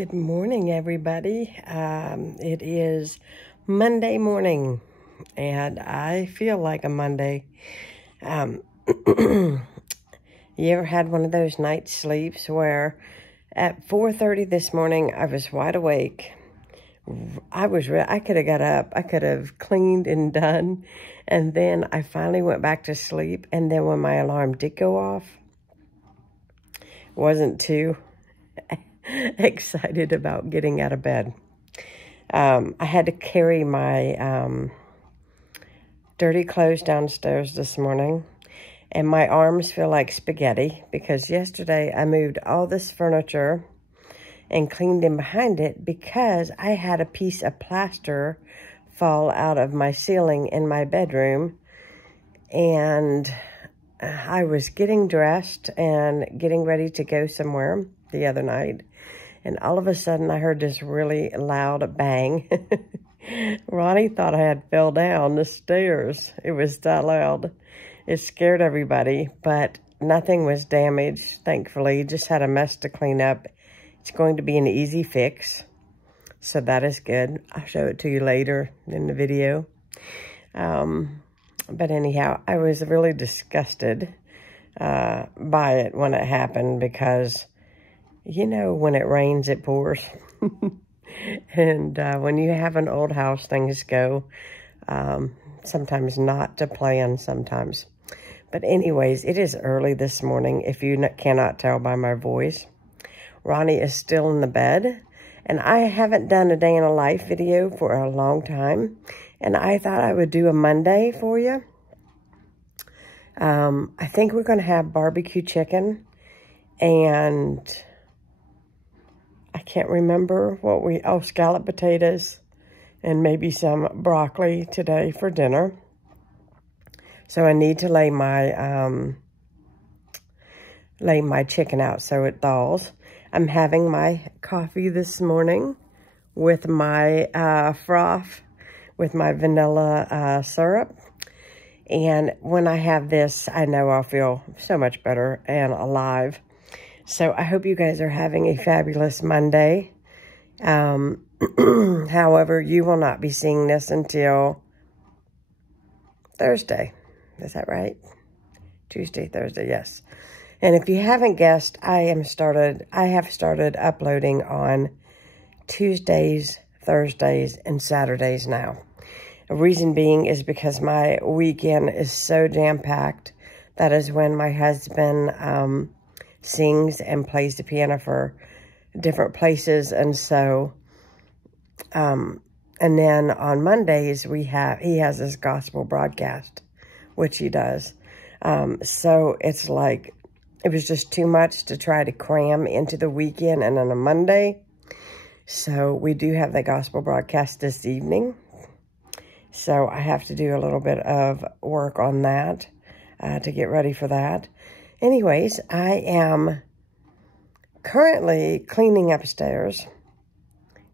Good morning, everybody. It is Monday morning, and I feel like a Monday. You ever had one of those night sleeps where at 4:30 this morning, I was wide awake. I could have got up. I could have cleaned and done, and then I finally went back to sleep, and then when my alarm did go off, wasn't too excited about getting out of bed. I had to carry my dirty clothes downstairs this morning, and my arms feel like spaghetti because yesterday I moved all this furniture and cleaned in behind it because I had a piece of plaster fall out of my ceiling in my bedroom, and I was getting dressed and getting ready to go somewhere the other night, and all of a sudden I heard this really loud bang. Ronnie thought I had fell down the stairs. It was that loud. It scared everybody, but nothing was damaged, thankfully. Just had a mess to clean up. It's going to be an easy fix, so that is good. I'll show it to you later in the video. But anyhow, I was really disgusted by it when it happened because, you know, when it rains, it pours. And when you have an old house, things go sometimes not to plan sometimes. But anyways, it is early this morning, if you cannot tell by my voice. Ronnie is still in the bed, and I haven't done a day in a life video for a long time, and I thought I would do a Monday for you. I think we're going to have barbecue chicken, and I can't remember what scalloped potatoes and maybe some broccoli today for dinner. So I need to lay my chicken out so it thaws. I'm having my coffee this morning with my froth, with my vanilla syrup. And when I have this, I know I'll feel so much better and alive. So I hope you guys are having a fabulous Monday. However, you will not be seeing this until Thursday. Is that right? Tuesday, Thursday, yes. And if you haven't guessed, I have started uploading on Tuesdays, Thursdays, and Saturdays now. The reason being is because my weekend is so jam-packed. That is when my husband sings and plays the piano for different places, and so and then on Mondays he has his gospel broadcast, which he does. So it's like it was just too much to try to cram into the weekend and on a Monday. So we do have the gospel broadcast this evening. So I have to do a little bit of work on that to get ready for that. Anyways, I am currently cleaning upstairs.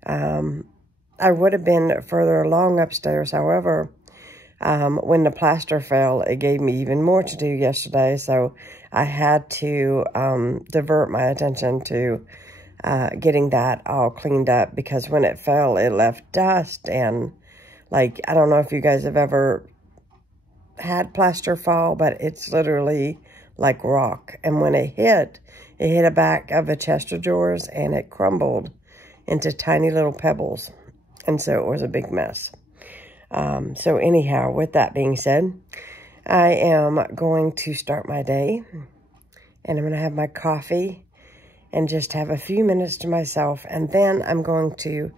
I would have been further along upstairs. However, when the plaster fell, it gave me even more to do yesterday. So I had to divert my attention to getting that all cleaned up, because when it fell, it left dust. And like, I don't know if you guys have ever had plaster fall, but it's literally like rock. And when it hit the back of the chest of drawers, and it crumbled into tiny little pebbles. And so it was a big mess. So anyhow, with that being said, I am going to start my day, and I'm going to have my coffee and just have a few minutes to myself. And then I'm going to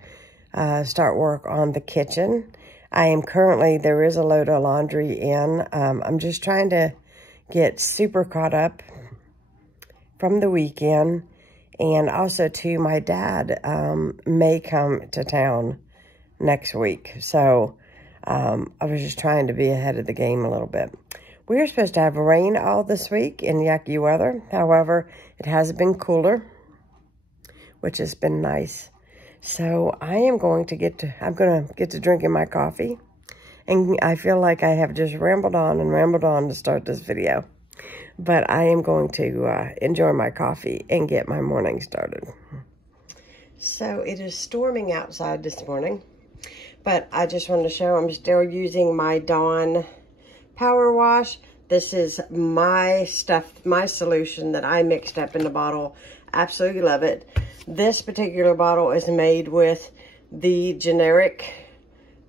start work on the kitchen. There is a load of laundry in. I'm just trying to get super caught up from the weekend. And also, too, my dad may come to town next week. So I was just trying to be ahead of the game a little bit. We were supposed to have rain all this week in yucky weather. However, it has been cooler, which has been nice. So I'm going to get to drinking my coffee. And I feel like I have just rambled on and rambled on to start this video. But I am going to enjoy my coffee and get my morning started. So it is storming outside this morning, but I just wanted to show I'm still using my Dawn Power Wash. This is my stuff, my solution that I mixed up in the bottle. Absolutely love it. This particular bottle is made with the generic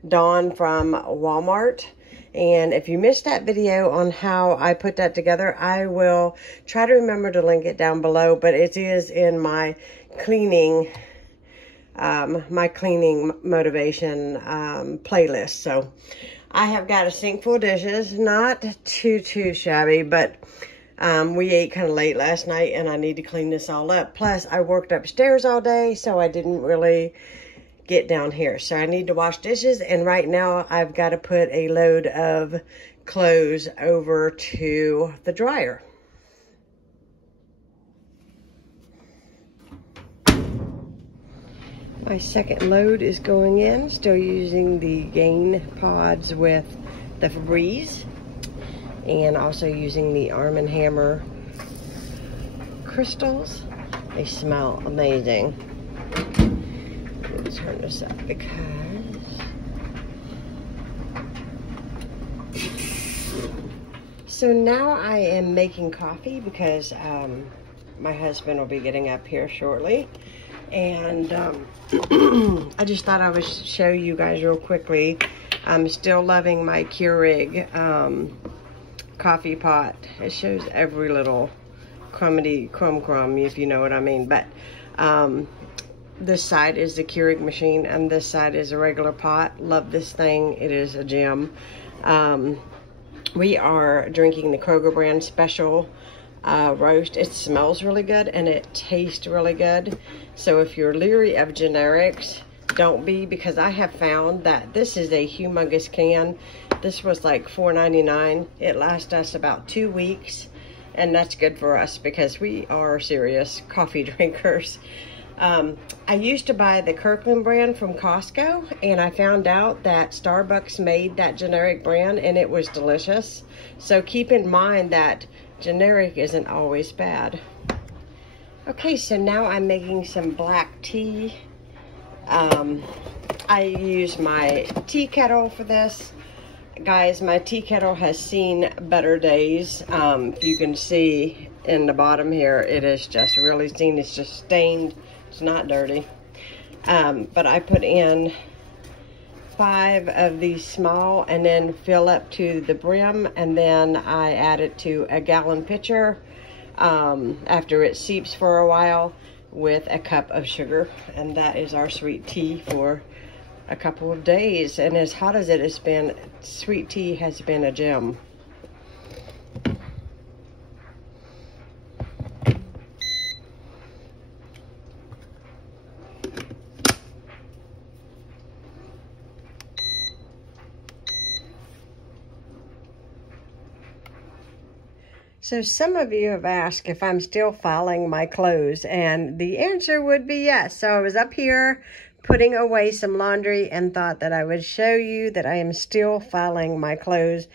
Dawn from Walmart. And if you missed that video on how I put that together, I will try to remember to link it down below, but it is in my cleaning motivation playlist. So I have got a sink full of dishes, not too shabby, but we ate kind of late last night and I need to clean this all up. Plus I worked upstairs all day, so I didn't really get down here. So I need to wash dishes, and right now I've got to put a load of clothes over to the dryer. My second load is going in, still using the Gain pods with the Febreze, and also using the Arm & Hammer crystals. They smell amazing. Let's turn this up because so now I am making coffee because my husband will be getting up here shortly. And I just thought I would show you guys real quickly. I'm still loving my Keurig coffee pot. It shows every little crumb, if you know what I mean. But this side is the Keurig machine, and this side is a regular pot. Love this thing. It is a gem. We are drinking the Kroger brand special roast. It smells really good and it tastes really good. So if you're leery of generics, don't be, because I have found that this is a humongous can. This was like $4.99. It lasts us about 2 weeks, and that's good for us because we are serious coffee drinkers. I used to buy the Kirkland brand from Costco, and I found out that Starbucks made that generic brand and it was delicious. So keep in mind that generic isn't always bad. Okay, so now I'm making some black tea. I use my tea kettle for this. Guys, my tea kettle has seen better days. If you can see in the bottom here, it is just really seen. It's just stained. It's not dirty. But I put in 5 of these small and then fill up to the brim, and then I add it to a gallon pitcher after it seeps for a while with a cup of sugar, and that is our sweet tea for a couple of days. And as hot as it has been, sweet tea has been a gem. So some of you have asked if I'm still filing my clothes, and the answer would be yes. So I was up here putting away some laundry and thought that I would show you that I am still filing my clothes.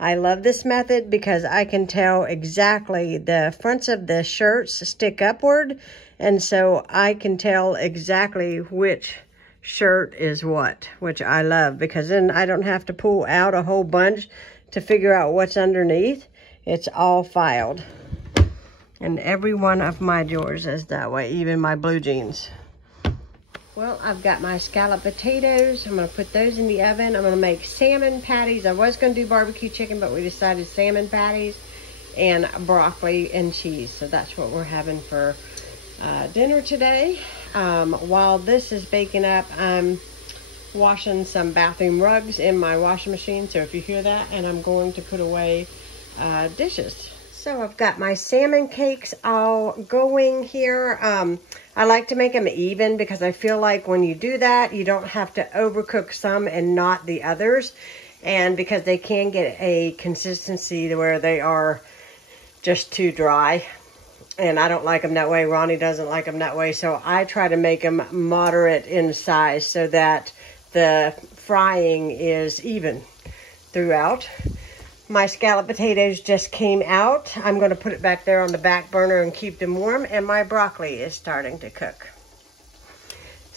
I love this method because I can tell exactly the fronts of the shirts stick upward, and so I can tell exactly which shirt is what, which I love, because then I don't have to pull out a whole bunch to figure out what's underneath. It's all filed. And every one of my drawers is that way, even my blue jeans. Well, I've got my scalloped potatoes. I'm going to put those in the oven. I'm going to make salmon patties. I was going to do barbecue chicken, but we decided salmon patties and broccoli and cheese. So that's what we're having for dinner today. While this is baking up, I'm washing some bathroom rugs in my washing machine. So if you hear that, and I'm going to put away dishes. So I've got my salmon cakes all going here. I like to make them even because I feel like when you do that, you don't have to overcook some and not the others. And because they can get a consistency to where they are just too dry. And I don't like them that way. Ronnie doesn't like them that way. So I try to make them moderate in size so that the frying is even throughout. My scalloped potatoes just came out. I'm going to put it back there on the back burner and keep them warm. And my broccoli is starting to cook.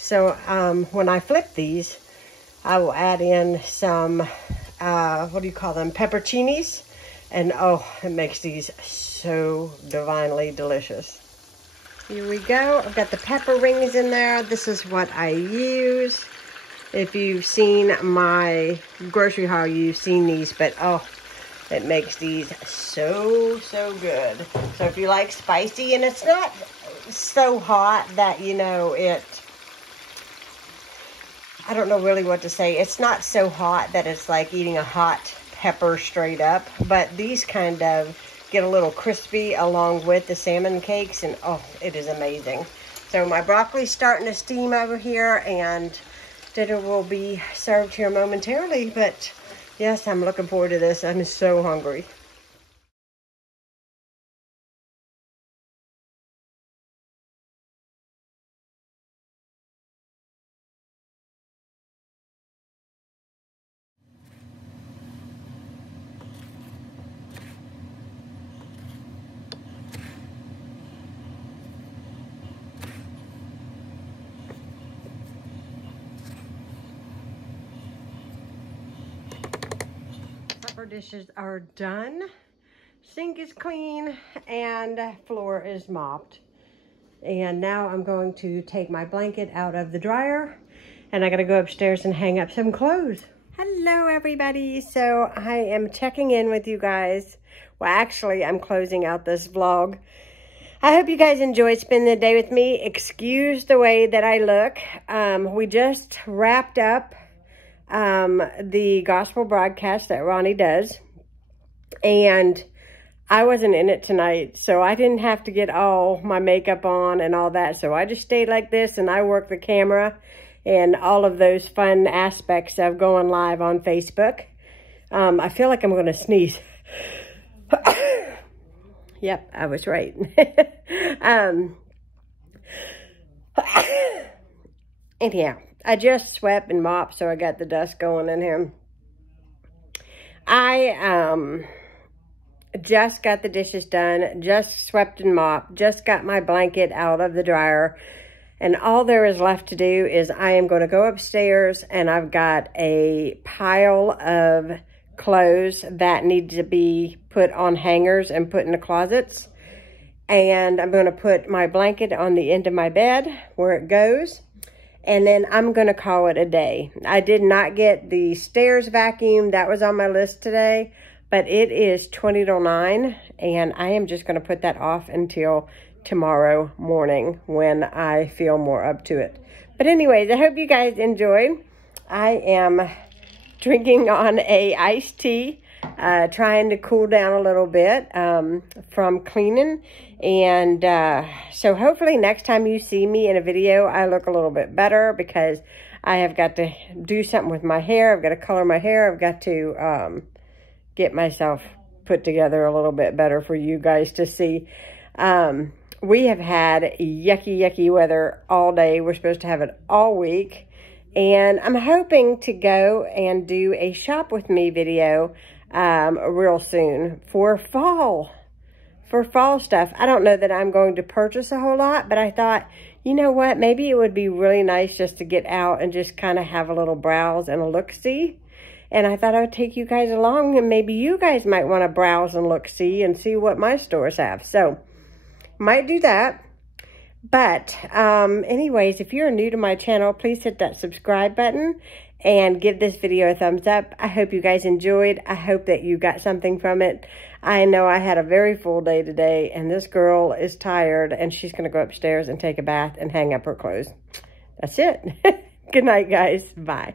So when I flip these, I will add in some, what do you call them, pepperoncinis. And oh, it makes these so divinely delicious. Here we go. I've got the pepper rings in there. This is what I use. If you've seen my grocery haul, you've seen these, but oh, it makes these so, so good. So if you like spicy, and it's not so hot that, you know, I don't know really what to say. It's not so hot that it's like eating a hot pepper straight up, but these kind of get a little crispy along with the salmon cakes, and oh, it is amazing. So my broccoli's starting to steam over here, and dinner will be served here momentarily, but yes, I'm looking forward to this. I'm so hungry. Supper dishes are done. Sink is clean and floor is mopped. And now I'm going to take my blanket out of the dryer, and I gotta go upstairs and hang up some clothes. Hello everybody. So I am checking in with you guys. Well, actually I'm closing out this vlog. I hope you guys enjoyed spending the day with me. Excuse the way that I look. We just wrapped up the gospel broadcast that Ronnie does, and I wasn't in it tonight, so I didn't have to get all my makeup on and all that, so I just stayed like this, and I worked the camera and all of those fun aspects of going live on Facebook. I feel like I'm going to sneeze. Yep, I was right. Anyhow, I just swept and mopped, so I got the dust going in here. I just got the dishes done, just swept and mopped, just got my blanket out of the dryer, and all there is left to do is I am going to go upstairs, and I've got a pile of clothes that need to be put on hangers and put in the closets, and I'm going to put my blanket on the end of my bed where it goes. And then I'm going to call it a day. I did not get the stairs vacuumed. That was on my list today. But it is 20 to 9. And I am just going to put that off until tomorrow morning when I feel more up to it. But anyways, I hope you guys enjoyed. I am drinking on a iced tea. Trying to cool down a little bit from cleaning. And so hopefully next time you see me in a video, I look a little bit better, because I have got to do something with my hair. I've got to color my hair. I've got to get myself put together a little bit better for you guys to see. We have had yucky weather all day. We're supposed to have it all week. And I'm hoping to go and do a shop with me video real soon for fall stuff. I don't know that I'm going to purchase a whole lot, but I thought, you know what, maybe it would be really nice just to get out and just kind of have a little browse and a look-see. And I thought I would take you guys along, and maybe you guys might want to browse and look-see and see what my stores have. So might do that. But anyways, if you're new to my channel, please hit that subscribe button and give this video a thumbs up. I hope you guys enjoyed. I hope that you got something from it. I know I had a very full day today, and this girl is tired, and she's going to go upstairs and take a bath and hang up her clothes. That's it. Good night, guys. Bye.